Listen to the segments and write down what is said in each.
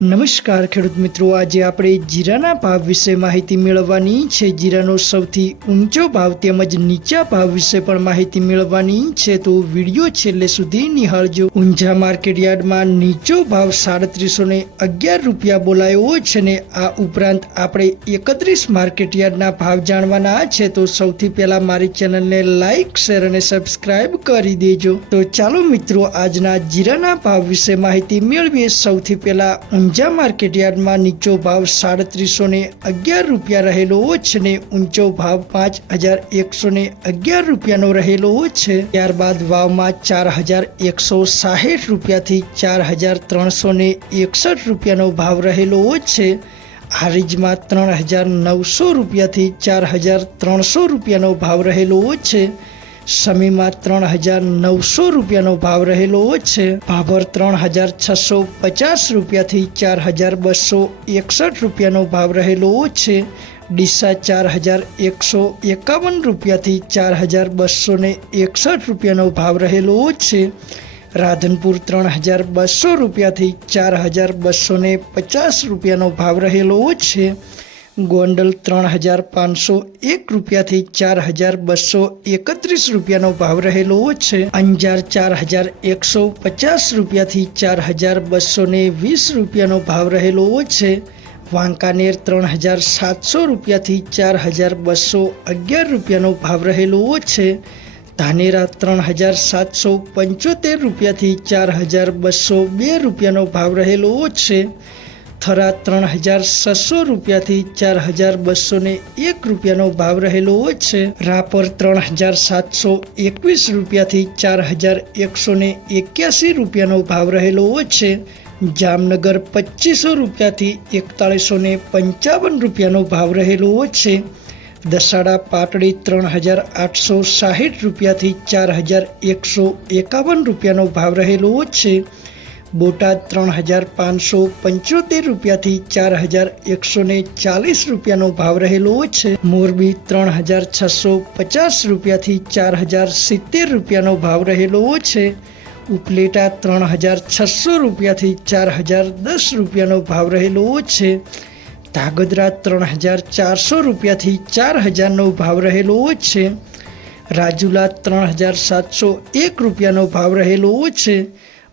નમસ્કાર ખેડૂત મિત્રો, આજે આપણે જીરાના ભાવ વિશે માહિતી મેળવવાની છે. જીરાનો સૌથી ઊંચો ભાવ તેમજ નીચા ભાવ વિશે પણ માહિતી મેળવવાની છે, તો વિડીયો છેલ્લે સુધી નિહાળજો. ઊંઝા માર્કેટયાર્ડમાં નીચો ભાવ 3711 રૂપિયા બોલાયો છે ને આ ઉપરાંત આપણે 31 માર્કેટયાર્ડના ભાવ જાણવાના છે. તો સૌથી પહેલા મારી ચેનલને લાઈક, શેર અને સબસ્ક્રાઇબ કરી દેજો. તો ચાલો મિત્રો, આજના જીરાના ભાવ વિશે માહિતી મેળવીએ. સૌથી પહેલા ઊંઝા માર્કેટયાર્ડમાં નીચો ભાવ 3711 રૂપિયા રહેલો છે ને ઊંચો ભાવ 5111 રૂપિયાનો રહેલો છે. ત્યારબાદ વાવમાં 4160 રૂપિયાથી 4361 રૂપિયાનો ભાવ રહેલો છે. હારીજમાં 3900 રૂપિયાથી 4300 રૂપિયાનો ભાવ રહેલો છે. સમીમાં 3900 રૂપિયાનો ભાવ રહેલો છે. ભાભર 3650 રૂપિયાથી 4261 રૂપિયાનો ભાવ રહેલો છે. ડીસા 4151 રૂપિયાથી 4261 રૂપિયાનો ભાવ રહેલો છે. રાધનપુર 3200 રૂપિયાથી 4250 રૂપિયાનો ભાવ રહેલો છે. ગોંડલ 3501 રૂપિયાથી 4231 રૂપિયાનો ભાવ રહેલો છે. અંજાર 4150 રૂપિયાથી 4220 રૂપિયાનો ભાવ રહેલો છે. વાંકાનેર 3700 રૂપિયાથી 4211 રૂપિયાનો ભાવ રહેલો છે. ધાનેરા 3775 રૂપિયાથી 4202 રૂપિયાનો ભાવ રહેલો છે. થરા 3600 રૂપિયાથી 4201 રૂપિયાનો ભાવ રહેલો છે. રાપર 3721 રૂપિયાથી 4181 રૂપિયાનો ભાવ રહેલો છે. જામનગર 2500 રૂપિયાથી 4155 રૂપિયાનો ભાવ રહેલો છે. દસાડા પાટડી 3860 રૂપિયાથી 4151 રૂપિયાનો ભાવ રહેલો છે. બોટાદ 3575 રૂપિયાથી 4140 રૂપિયાનો ભાવ રહેલો છે. મોરબી 3650 રૂપિયાથી 4070 રૂપિયાનો ભાવ રહેલો છે. ઉપલેટા 3600 રૂપિયાથી 4010 રૂપિયાનો ભાવ રહેલો છે. ધાગધ્રા 3400 રૂપિયાથી 4000નો ભાવ રહેલો છે. રાજુલા 3701 રૂપિયાનો ભાવ રહેલો છે.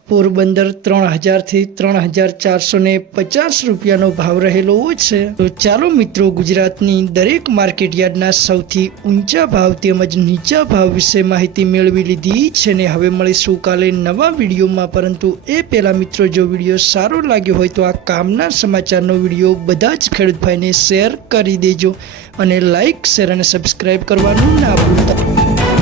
પોરબંદર 3000થી 3450 રૂપિયાનો ભાવ રહેલો છે. તો ચાલો મિત્રો, ગુજરાતની દરેક માર્કેટયાર્ડના સૌથી ઊંચા ભાવ તેમજ નીચા ભાવ વિશે માહિતી મેળવી લીધી છે ને હવે મળીશું કાલે નવા વિડીયોમાં. પરંતુ એ પહેલાં મિત્રો, જો વિડીયો સારો લાગ્યો હોય તો આ કામના સમાચારનો વિડીયો બધા જ ખેડૂત ભાઈને શેર કરી દેજો અને લાઈક, શેર અને સબસ્ક્રાઈબ કરવાનું ના ભૂલતા.